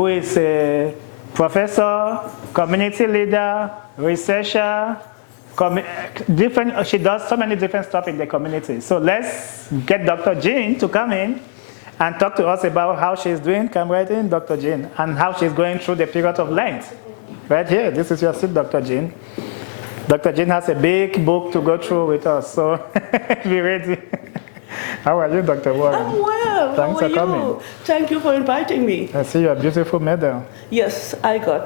who is a professor, community leader, researcher, she does so many different stuff in the community. So let's get Dr. Jean to come in and talk to us about how she's doing. Come right in, Dr. Jean, and how she's going through the period of Lent. Right here, this is your seat, Dr. Jean. Dr. Jean has a big book to go through with us, so be ready. How are you, Dr. Warren? I'm well. Thanks How are for coming. you? Thank you for inviting me. I see your beautiful medal. Yes, I got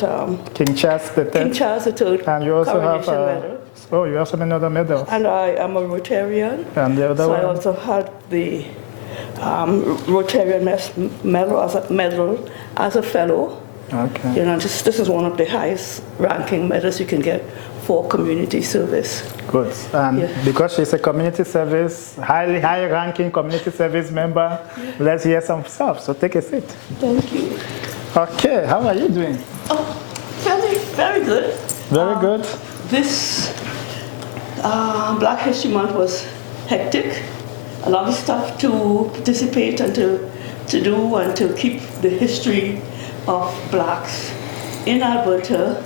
King Charles III. King Charles III. And you also have medal. oh, you have so many other medals. And I am a Rotarian. And the other so one? I also had the Rotarian medal as a fellow. Okay. You know, this is one of the highest ranking medals you can get for community service. Good. And because she's a community service, high ranking community service member, let's hear some stuff. So take a seat. Thank you. Okay, how are you doing? Oh, very good. Very good. This Black History Month was hectic. A lot of stuff to participate and to do and to keep the history of blacks in Alberta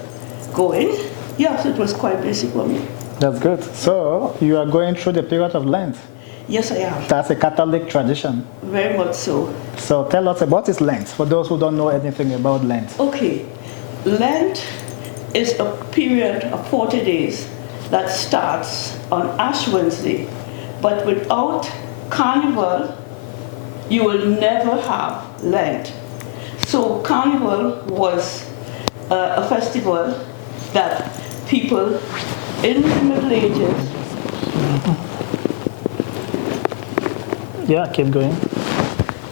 going. Yes, it was quite busy for me. That's good. So you are going through the period of Lent. Yes, I am. That's a Catholic tradition. Very much so. So tell us about this Lent, for those who don't know anything about Lent. Okay. Lent is a period of 40 days that starts on Ash Wednesday. But without Carnival, you will never have Lent. So Carnival was a festival that people in the Middle Ages. Yeah, keep going.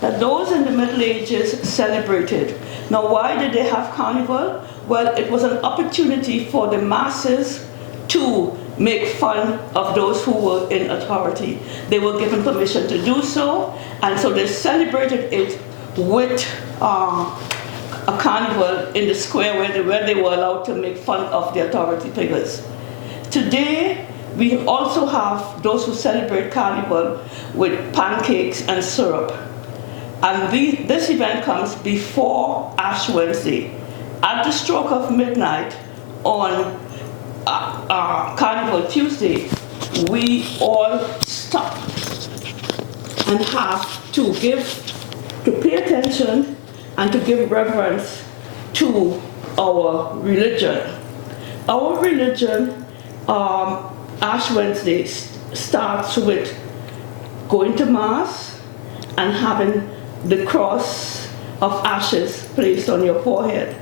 That those in the Middle Ages celebrated. Now, why did they have Carnival? Well, it was an opportunity for the masses to make fun of those who were in authority. They were given permission to do so, and so they celebrated it with a carnival in the square where they were allowed to make fun of the authority figures. Today, we also have those who celebrate Carnival with pancakes and syrup. And this event comes before Ash Wednesday. At the stroke of midnight on Carnival Tuesday, we all stop and have to pay attention and to give reverence to our religion. Our religion, Ash Wednesday starts with going to Mass and having the cross of ashes placed on your forehead.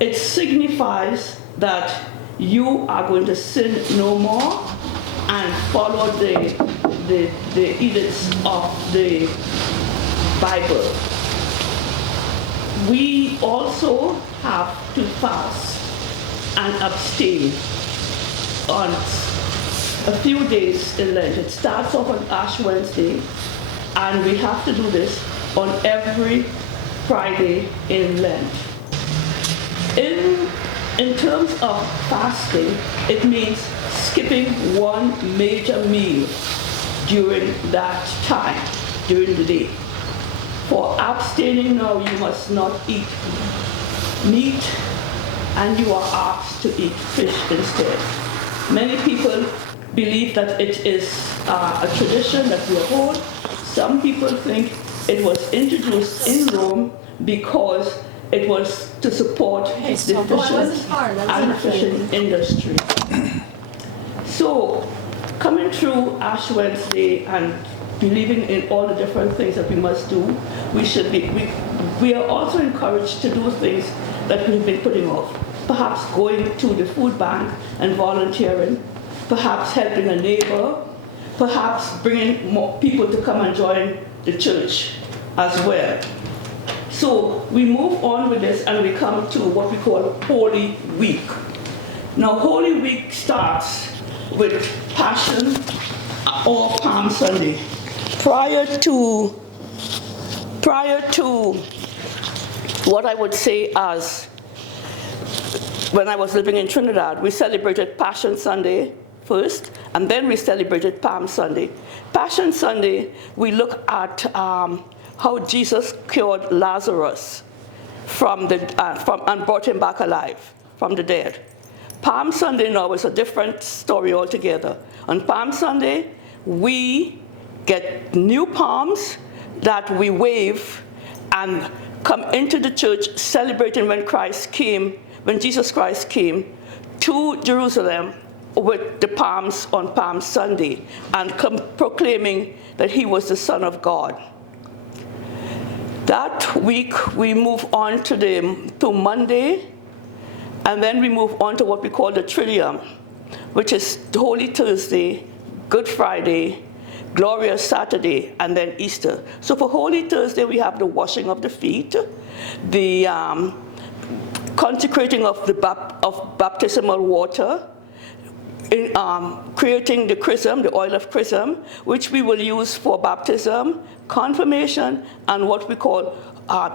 It signifies that you are going to sin no more and follow the edicts of the Bible. We also have to fast and abstain on a few days in Lent. It starts off on Ash Wednesday, and we have to do this on every Friday in Lent. In terms of fasting, it means skipping one major meal during that time, during the day. For abstaining now, you must not eat meat, and you are asked to eat fish instead. Many people believe that it is a tradition that we hold. Some people think it was introduced in Rome because it was to support the fishers and the fishing industry. So, coming through Ash Wednesday and believing in all the different things that we must do, we are also encouraged to do things that we've been putting off. Perhaps going to the food bank and volunteering, perhaps helping a neighbor, perhaps bringing more people to come and join the church as well. So we move on with this and we come to what we call Holy Week. Now Holy Week starts with Passion or Palm Sunday. Prior to what I would say as when I was living in Trinidad, we celebrated Passion Sunday first, and then we celebrated Palm Sunday. Passion Sunday, we look at how Jesus cured Lazarus and brought him back alive from the dead. Palm Sunday now is a different story altogether. On Palm Sunday, we get new palms that we wave and come into the church celebrating when Jesus Christ came to Jerusalem with the palms on Palm Sunday and proclaiming that he was the Son of God. That week, we move on to Monday, and then we move on to what we call the Triduum, which is Holy Thursday, Good Friday, Glorious Saturday, and then Easter. So for Holy Thursday, we have the washing of the feet, the consecrating of baptismal water, creating the chrism, the oil of chrism, which we will use for baptism, confirmation, and what we call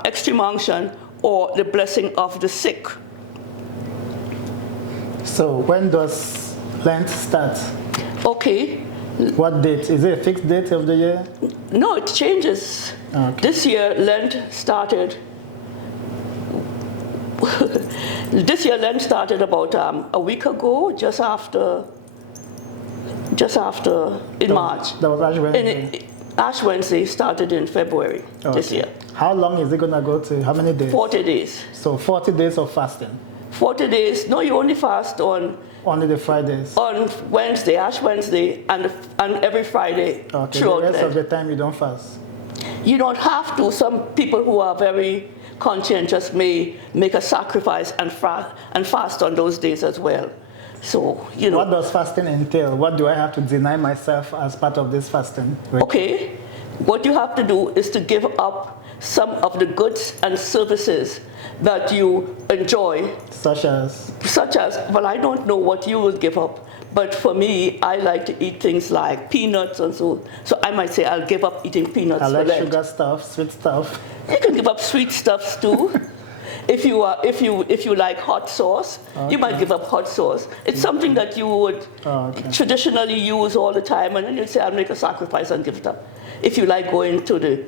extreme unction, or the blessing of the sick. So when does Lent start? Okay. What date? Is it a fixed date of the year? No, it changes. Okay. This year, Lent started. About a week ago, just after in March. That was Ash Wednesday. Ash Wednesday started in February this year. How long is it going to go to? How many days? 40 days. So 40 days of fasting? 40 days. No, you only fast on... Only the Fridays? On Wednesday, Ash Wednesday, and every Friday. Okay, the rest of the time you don't fast? You don't have to. Some people who are very conscientious may make a sacrifice and fast on those days as well. So, you know. What does fasting entail? What do I have to deny myself as part of this fasting? Okay. What you have to do is to give up some of the goods and services that you enjoy. Such as, well, I don't know what you will give up, but for me, I like to eat things like peanuts and so I might say I'll give up eating peanuts. I like sugar stuff, sweet stuff. You can give up sweet stuffs too. If you like hot sauce, you might give up hot sauce. It's something that you would traditionally use all the time, and then you say, I'll make a sacrifice and give it up. If you like going to the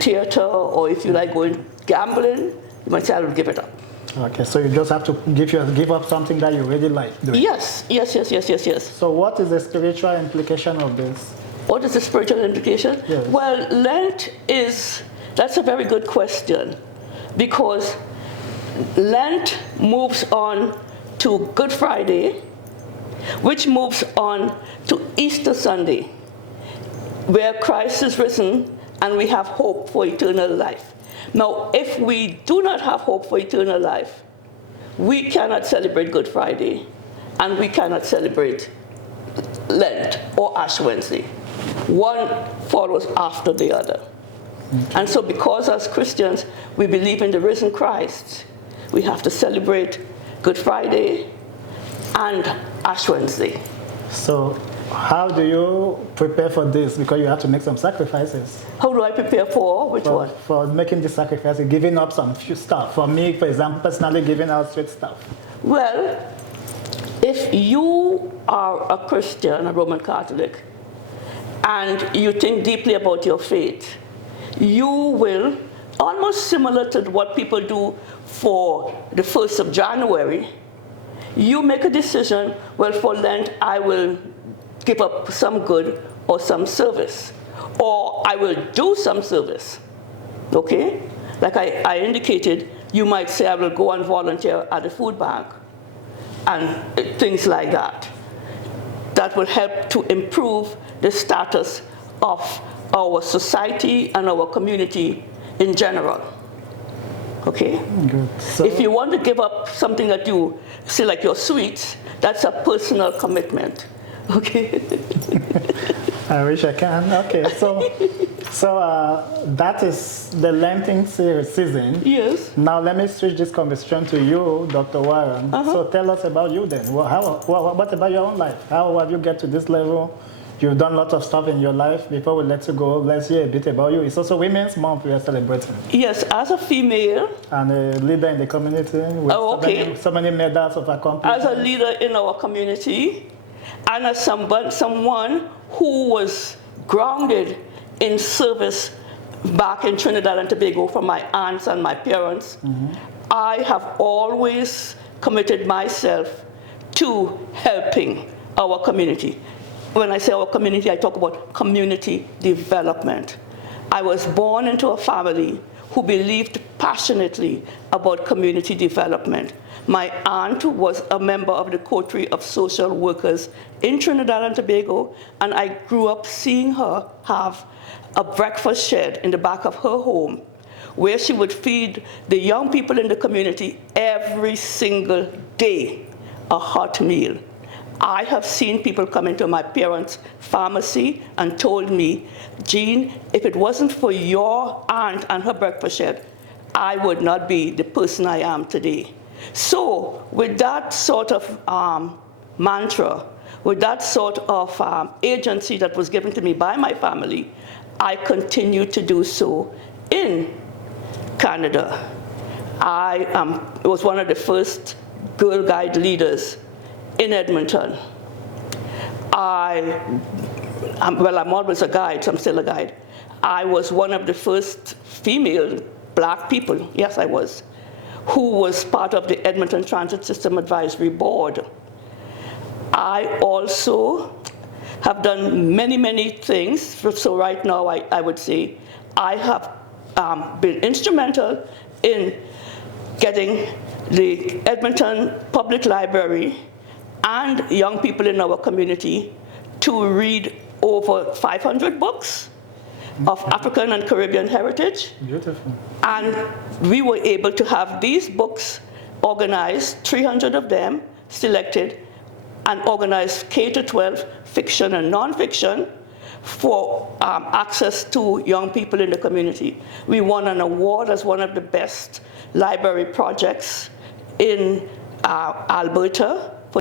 theater, or if you like going gambling, you might say, I will give it up. Okay, so you just have to give up something that you really like doing. Yes. So what is the spiritual implication of this? What is the spiritual implication? Yes. Well, Lent that's a very good question, because Lent moves on to Good Friday, which moves on to Easter Sunday, where Christ is risen and we have hope for eternal life. Now, if we do not have hope for eternal life, we cannot celebrate Good Friday, and we cannot celebrate Lent or Ash Wednesday. One follows after the other. Okay. And so because as Christians, we believe in the risen Christ, we have to celebrate Good Friday and Ash Wednesday. So how do you prepare for this? Because you have to make some sacrifices. How do I prepare for which one? For making the sacrifices, giving up some few stuff. For me, for example, personally, giving out sweet stuff. Well, if you are a Christian, a Roman Catholic, and you think deeply about your faith, you will, almost similar to what people do for the 1st of January, you make a decision, well, for Lent, I will give up some good or some service, or I will do some service, okay? Like I indicated, you might say, I will go and volunteer at a food bank, and things like that. That will help to improve the status of our society and our community in general. Okay? Good. So, if you want to give up something that you say, like your sweets, that's a personal commitment. Okay? I wish I can. Okay, so that is the Lenten season. Yes. Now let me switch this conversation to you, Dr. Warren. So tell us about you then. What about your own life? How have you get to this level? You've done lots of stuff in your life. Before we let you go, let's hear a bit about you. It's also Women's Month we are celebrating. Yes, as a female. And a leader in the community with so many medals of accomplishment. As a leader in our community, and as someone who was grounded in service back in Trinidad and Tobago from my aunts and my parents, I have always committed myself to helping our community. When I say our community, I talk about community development. I was born into a family who believed passionately about community development. My aunt was a member of the Coterie of Social Workers in Trinidad and Tobago, and I grew up seeing her have a breakfast shed in the back of her home where she would feed the young people in the community every single day a hot meal. I have seen people come into my parents' pharmacy and told me, Jean, if it wasn't for your aunt and her breakfast shed, I would not be the person I am today. So with that sort of mantra, with that sort of agency that was given to me by my family, I continue to do so in Canada. I was one of the first Girl Guide leaders in Edmonton. I'm always a guide, so I'm still a guide. I was one of the first female black people, yes I was, who was part of the Edmonton Transit System Advisory Board. I also have done many, many things. So right now, I would say I have been instrumental in getting the Edmonton Public Library and young people in our community to read over 500 books of African and Caribbean heritage. Beautiful. And we were able to have these books organized, 300 of them selected, and organized K-12 fiction and nonfiction for access to young people in the community. We won an award as one of the best library projects in Alberta.